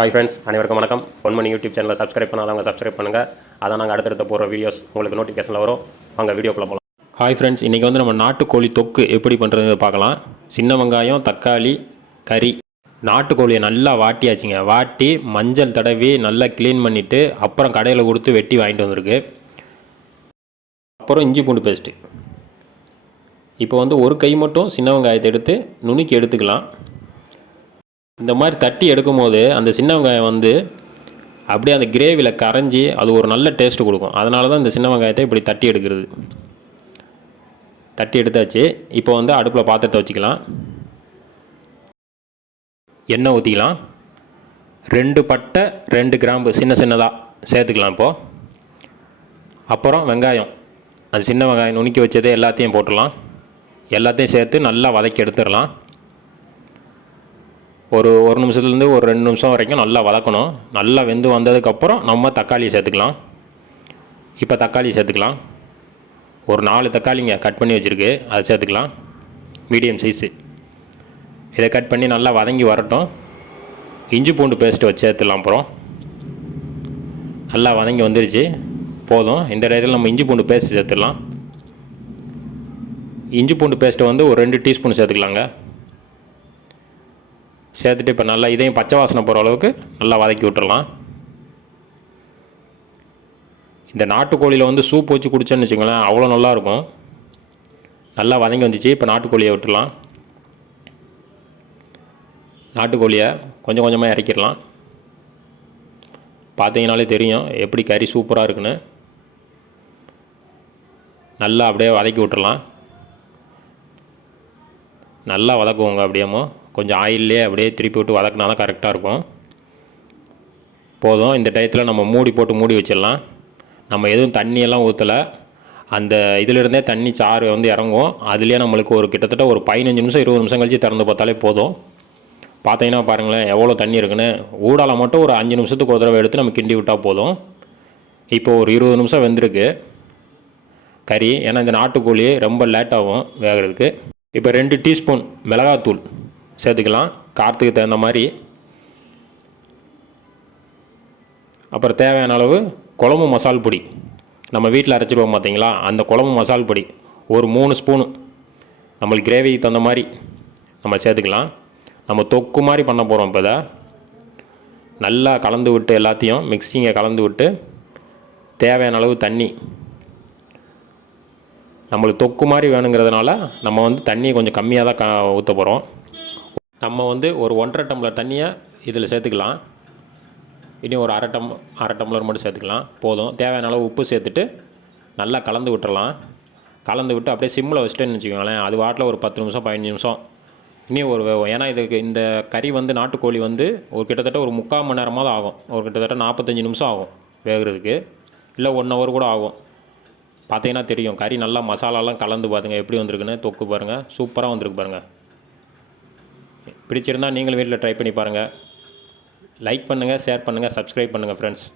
Hi friends அனைவருக்கும் வணக்கம். Ponmani YouTube சேனலை சப்ஸ்கிரைப் பண்ணாதவங்க சப்ஸ்கிரைப் பண்ணுங்கள் அதான் நாங்கள் அடுத்தடுத்த போகிற வீடியோஸ் உங்களுக்கு நோட்டிஃபிகேஷனில் வரும். அங்கே வீடியோக்குள்ளே போகலாம் ஹாய் ஃப்ரெண்ட்ஸ் இன்றைக்கி வந்து நம்ம நாட்டுக்கோழி தொக்கு எப்படி பண்ணுறது பார்க்கலாம். சின்ன வெங்காயம் தக்காளி கறி. நாட்டுக்கோழியை நல்லா வாட்டியாச்சுங்க. வாட்டி மஞ்சள் தடவி நல்லா க்ளீன் பண்ணிவிட்டு அப்புறம் கடையில் கொடுத்து வெட்டி வாங்கிட்டு வந்திருக்கு. அப்புறம் இஞ்சி பூண்டு பேஸ்ட்டு இப்போ வந்து ஒரு கை மட்டும் சின்ன வெங்காயத்தை எடுத்து நுணுக்கி எடுத்துக்கலாம். இந்த மாதிரி தட்டி எடுக்கும்போது அந்த சின்ன வெங்காயம் வந்து அப்படியே அந்த கிரேவியில் கரைஞ்சி அது ஒரு நல்ல டேஸ்ட்டு கொடுக்கும். அதனால தான் இந்த சின்ன வெங்காயத்தை இப்படி தட்டி எடுக்கிறது. தட்டி எடுத்தாச்சு. இப்போ வந்து அடுப்பில் பாத்திரத்தை வச்சுக்கலாம். எண்ணெய் ஊற்றிக்கலாம் ரெண்டு பட்டை ரெண்டு கிராம்பு சின்ன சின்னதாக சேர்த்துக்கலாம் இப்போது அப்புறம் வெங்காயம். அது சின்ன வெங்காயம் நுணுக்கி வச்சது எல்லாத்தையும் போட்டுடலாம். எல்லாத்தையும் சேர்த்து நல்லா வதக்கி எடுத்துடலாம். ஒரு ஒரு நிமிஷத்துலேருந்து ஒரு ரெண்டு நிமிஷம் வரைக்கும் நல்லா வதக்கணும். நல்லா வெந்து வந்ததுக்கப்புறம் நம்ம தக்காளி சேர்த்துக்கலாம். இப்போ தக்காளி சேர்த்துக்கலாம். ஒரு நாலு தக்காளிங்க கட் பண்ணி வச்சுருக்கு அதை சேர்த்துக்கலாம். Medium size. இதை கட் பண்ணி நல்லா வதங்கி வரட்டும். இஞ்சி பூண்டு பேஸ்ட்டு வச்சு சேர்த்துலாம் அப்புறம். நல்லா வதங்கி வந்துருச்சு. போதும். இந்த டயத்தில் நம்ம இஞ்சி பூண்டு பேஸ்ட்டு சேர்த்துடலாம். இஞ்சி பூண்டு பேஸ்ட்டை வந்து ஒரு ரெண்டு டீஸ்பூன் சேர்த்துக்கலாங்க. சேர்த்துட்டு இப்போ நல்லா இதையும் பச்சை வாசனை போகிற அளவுக்கு நல்லா வதக்கி விட்டுடலாம் இந்த நாட்டுக்கோழியில் வந்து சூப் வச்சு குடிச்சேன்னு வச்சுங்களேன் அவ்வளோ நல்லாயிருக்கும். நல்லா வதங்கி வந்துச்சு இப்போ நாட்டுக்கோழியை விட்டுடலாம் நாட்டுக்கோழியை கொஞ்சம் கொஞ்சமாக இறக்கிடலாம். பார்த்தீங்கனாலே தெரியும் எப்படி கறி சூப்பராக இருக்குன்னு. நல்லா அப்படியே வதக்கி விட்டுடலாம் நல்லா வதக்குவோங்க அப்படியேமோ கொஞ்சம் ஆயிலே அப்படியே திருப்பி விட்டு வதக்கினா தான் கரெக்டாக இருக்கும். போதும். இந்த டயத்தில் நம்ம மூடி போட்டு மூடி வச்சிடலாம். நம்ம எதுவும் தண்ணியெல்லாம் ஊற்றலை அந்த இதிலிருந்தே தண்ணி சாறு வந்து இறங்கும். அதுலேயே நம்மளுக்கு ஒரு கிட்டத்தட்ட ஒரு பதினஞ்சு நிமிஷம் இருபது நிமிஷம் கழிச்சு திறந்து பார்த்தாலே போதும். பார்த்தீங்கன்னா பாருங்களேன் எவ்வளோ தண்ணி இருக்குன்னு. ஊடால மட்டும் ஒரு அஞ்சு நிமிஷத்துக்கு ஒரு தடவை எடுத்து நம்ம கிண்டி விட்டால் போதும். இப்போ ஒரு இருபது நிமிஷம் வெந்திருக்கு. கறி ஏன்னா இந்த நாட்டுக்கோழி ரொம்ப லேட் ஆகும் வேகிறதுக்கு. இப்போ ரெண்டு டீஸ்பூன் மிளகாத்தூள். சேர்த்துக்கலாம். காரத்துக்கு தகுந்த மாதிரி. அப்புறம் தேவையான அளவு குழம்பு மசால் பொடி. நம்ம வீட்டில் அரைச்சிடுவோம் பார்த்தீங்களா அந்த குழம்பு மசால் பொடி. ஒரு மூணு ஸ்பூனு. நம்மளுக்கு கிரேவிக்கு தகுந்த மாதிரி நம்ம சேர்த்துக்கலாம். நம்ம தொக்கு மாதிரி பண்ண போகிறோம் இப்போ இதை. நல்லா கலந்து விட்டு எல்லாத்தையும் மிக்சிங்கை கலந்து விட்டு தேவையான அளவு தண்ணி. நம்மளுக்கு தொக்கு மாதிரி வேணுங்கிறதுனால நம்ம வந்து தண்ணியை கொஞ்சம் கம்மியாக தான் க ஊற்ற போகிறோம் நம்ம வந்து ஒரு ஒன்றரை டம்ளர் தண்ணியை இதில் சேர்த்துக்கலாம். இனி ஒரு அரை டம் அரை டம்ளர் மட்டும் சேர்த்துக்கலாம். போதும். தேவையான அளவு உப்பு சேர்த்துட்டு நல்லா கலந்து விட்டுறலாம். கலந்து விட்டு அப்படியே சிம்மில் வச்சுட்டேன்னு வச்சுக்கோங்களேன். அது வாட்டில் ஒரு பத்து நிமிஷம் பதினஞ்சு நிமிஷம். இனி ஒரு ஏன்னா இதுக்கு இந்த கறி வந்து நாட்டுக்கோழி வந்து ஒரு கிட்டத்தட்ட ஒரு முக்கால் மணி நேரமாவது ஆகும். ஒரு கிட்டத்தட்ட நாற்பத்தஞ்சு நிமிஷம் ஆகும் வேகிறதுக்கு. இல்லை ஒன் ஹவர் கூட ஆகும். பார்த்தீங்கன்னா தெரியும். கறி நல்லா மசாலாலாம் கலந்து பாருங்கள் எப்படி வந்திருக்குன்னு. தொக்கு பாருங்கள் சூப்பராக வந்திருக்கு பாருங்கள் பிடிச்சிருந்தால் நீங்களும் வீட்டில் ட்ரை பண்ணி பாருங்கள் லைக் பண்ணுங்கள் ஷேர் பண்ணுங்கள் சப்ஸ்கிரைப் பண்ணுங்கள் ஃப்ரெண்ட்ஸ்